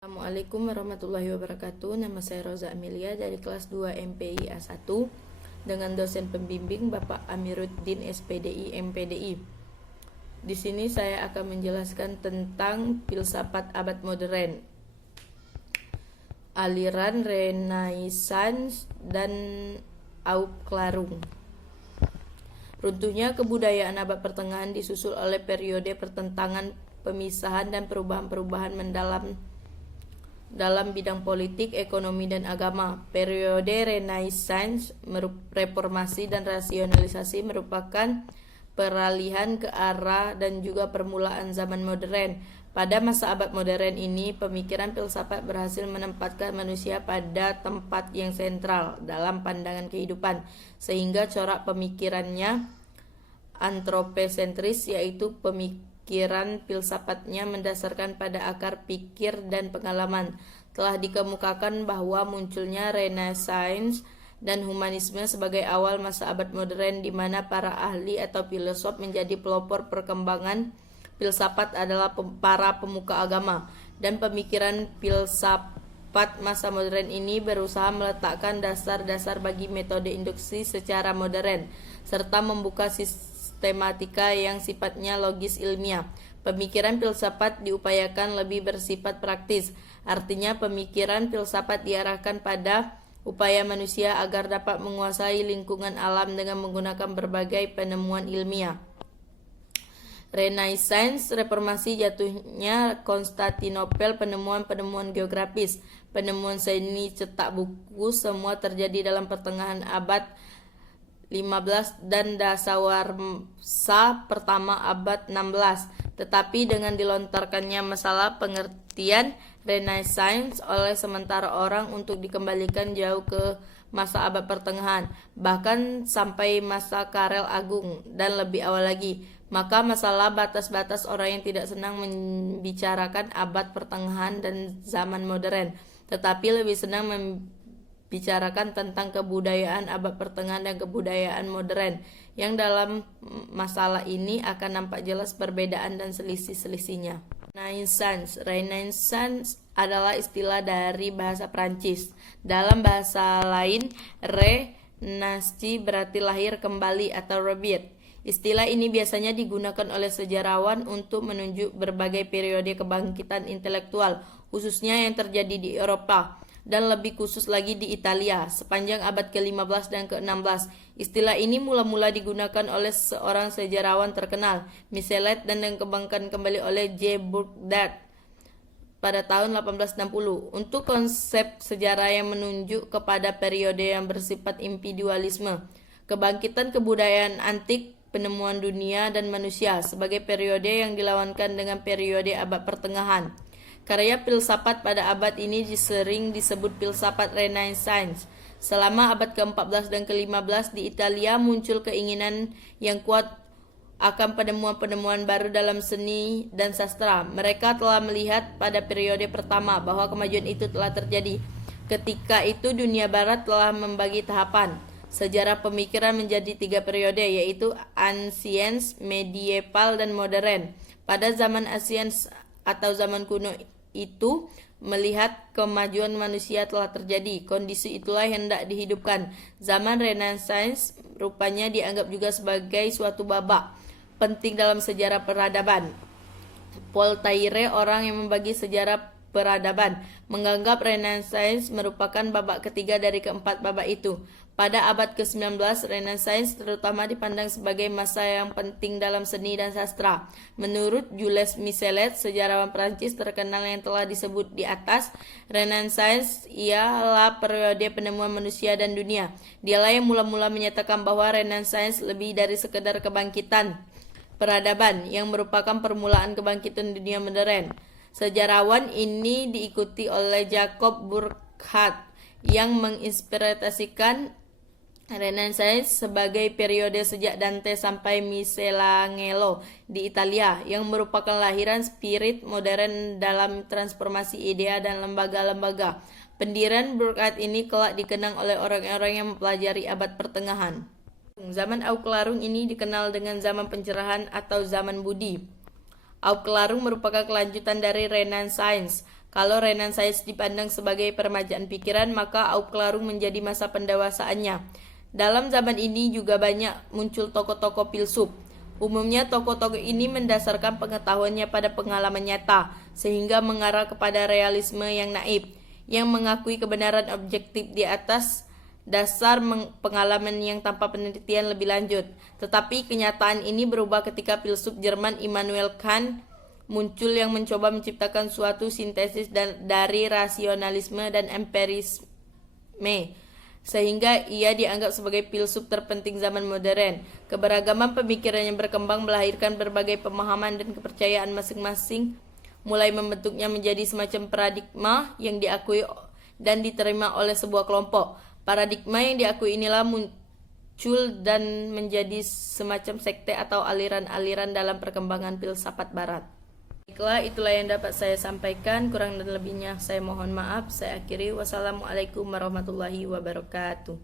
Assalamualaikum warahmatullahi wabarakatuh. Nama saya Roza Amelia dari kelas 2 MPI A1 dengan dosen pembimbing Bapak Amiruddin SPDI MPDI. Di sini saya akan menjelaskan tentang filsafat abad modern, aliran Renaissance dan Aufklärung. Runtuhnya kebudayaan abad pertengahan disusul oleh periode pertentangan, pemisahan, dan perubahan-perubahan mendalam dalam bidang politik, ekonomi, dan agama. Periode Renaissance, reformasi dan rasionalisasi merupakan peralihan ke arah dan juga permulaan zaman modern. Pada masa abad modern ini, pemikiran filsafat berhasil menempatkan manusia pada tempat yang sentral dalam pandangan kehidupan, sehingga corak pemikirannya antroposentris, yaitu pemikiran filsafatnya mendasarkan pada akar pikir dan pengalaman. Telah dikemukakan bahwa munculnya Renaissance dan humanisme sebagai awal masa abad modern, di mana para ahli atau filosof menjadi pelopor perkembangan filsafat adalah para pemuka agama, dan pemikiran filsafat masa modern ini berusaha meletakkan dasar-dasar bagi metode induksi secara modern, serta membuka sistematika yang sifatnya logis ilmiah. Pemikiran filsafat diupayakan lebih bersifat praktis, artinya pemikiran filsafat diarahkan pada upaya manusia agar dapat menguasai lingkungan alam dengan menggunakan berbagai penemuan ilmiah. Renaissance, reformasi, jatuhnya Konstantinopel, penemuan-penemuan geografis, penemuan seni cetak buku, semua terjadi dalam pertengahan abad 15 dan dasawarsa pertama abad 16. Tetapi dengan dilontarkannya masalah pengertian Renaissance oleh sementara orang untuk dikembalikan jauh ke masa abad pertengahan, bahkan sampai masa Karel Agung dan lebih awal lagi, maka masalah batas-batas orang yang tidak senang membicarakan abad pertengahan dan zaman modern, tetapi lebih senang membicarakan tentang kebudayaan abad pertengahan dan kebudayaan modern, yang dalam masalah ini akan nampak jelas perbedaan dan selisih-selisihnya. Renaissance adalah istilah dari bahasa Prancis. Dalam bahasa lain, renaissance berarti lahir kembali atau rebirth. Istilah ini biasanya digunakan oleh sejarawan untuk menunjuk berbagai periode kebangkitan intelektual, khususnya yang terjadi di Eropa, dan lebih khusus lagi di Italia sepanjang abad ke-15 dan ke-16. Istilah ini mula-mula digunakan oleh seorang sejarawan terkenal, Michelet, dan dikembangkan kembali oleh J. Burckhardt pada tahun 1860 untuk konsep sejarah yang menunjuk kepada periode yang bersifat individualisme, kebangkitan kebudayaan antik, penemuan dunia dan manusia sebagai periode yang dilawankan dengan periode abad pertengahan. Karya filsafat pada abad ini sering disebut filsafat Renaissance. Selama abad ke-14 dan ke-15 di Italia muncul keinginan yang kuat akan penemuan-penemuan baru dalam seni dan sastra. Mereka telah melihat pada periode pertama bahwa kemajuan itu telah terjadi. Ketika itu dunia barat telah membagi tahapan sejarah pemikiran menjadi 3 periode, yaitu Ancients, Medieval, dan Modern. Pada zaman Ancients atau zaman kuno itu, melihat kemajuan manusia telah terjadi, kondisi itulah yang hendak dihidupkan. Zaman Renaissance rupanya dianggap juga sebagai suatu babak penting dalam sejarah peradaban. Voltaire, orang yang membagi sejarah peradaban, menganggap Renaissance merupakan babak ketiga dari keempat babak itu. Pada abad ke-19, Renaissance terutama dipandang sebagai masa yang penting dalam seni dan sastra. Menurut Jules Michelet, sejarawan Prancis terkenal yang telah disebut di atas, Renaissance ialah periode penemuan manusia dan dunia. Dialah yang mula-mula menyatakan bahwa Renaissance lebih dari sekedar kebangkitan peradaban yang merupakan permulaan kebangkitan dunia modern. Sejarawan ini diikuti oleh Jacob Burckhardt yang menginterpretasikan Renaissance sebagai periode sejak Dante sampai Michelangelo di Italia, yang merupakan lahiran spirit modern dalam transformasi idea dan lembaga-lembaga. Pendirian Burckhardt ini kelak dikenang oleh orang-orang yang mempelajari abad pertengahan. Zaman Aufklärung ini dikenal dengan zaman pencerahan atau zaman budi. Aufklärung merupakan kelanjutan dari Renaissance. Kalau Renaissance dipandang sebagai peremajaan pikiran, maka Aufklärung menjadi masa pendewasaannya. Dalam zaman ini juga banyak muncul tokoh-tokoh filsuf. Umumnya tokoh-tokoh ini mendasarkan pengetahuannya pada pengalaman nyata, sehingga mengarah kepada realisme yang naif, yang mengakui kebenaran objektif di atas dasar pengalaman yang tanpa penelitian lebih lanjut. Tetapi kenyataan ini berubah ketika filsuf Jerman Immanuel Kant muncul yang mencoba menciptakan suatu sintesis dari rasionalisme dan empirisme, sehingga ia dianggap sebagai filsuf terpenting zaman modern. Keberagaman pemikiran yang berkembang melahirkan berbagai pemahaman dan kepercayaan masing-masing, mulai membentuknya menjadi semacam paradigma yang diakui dan diterima oleh sebuah kelompok. Paradigma yang diakui inilah muncul dan menjadi semacam sekte atau aliran-aliran dalam perkembangan filsafat barat. Baiklah, itulah yang dapat saya sampaikan. Kurang dan lebihnya saya mohon maaf. Saya akhiri. Wassalamualaikum warahmatullahi wabarakatuh.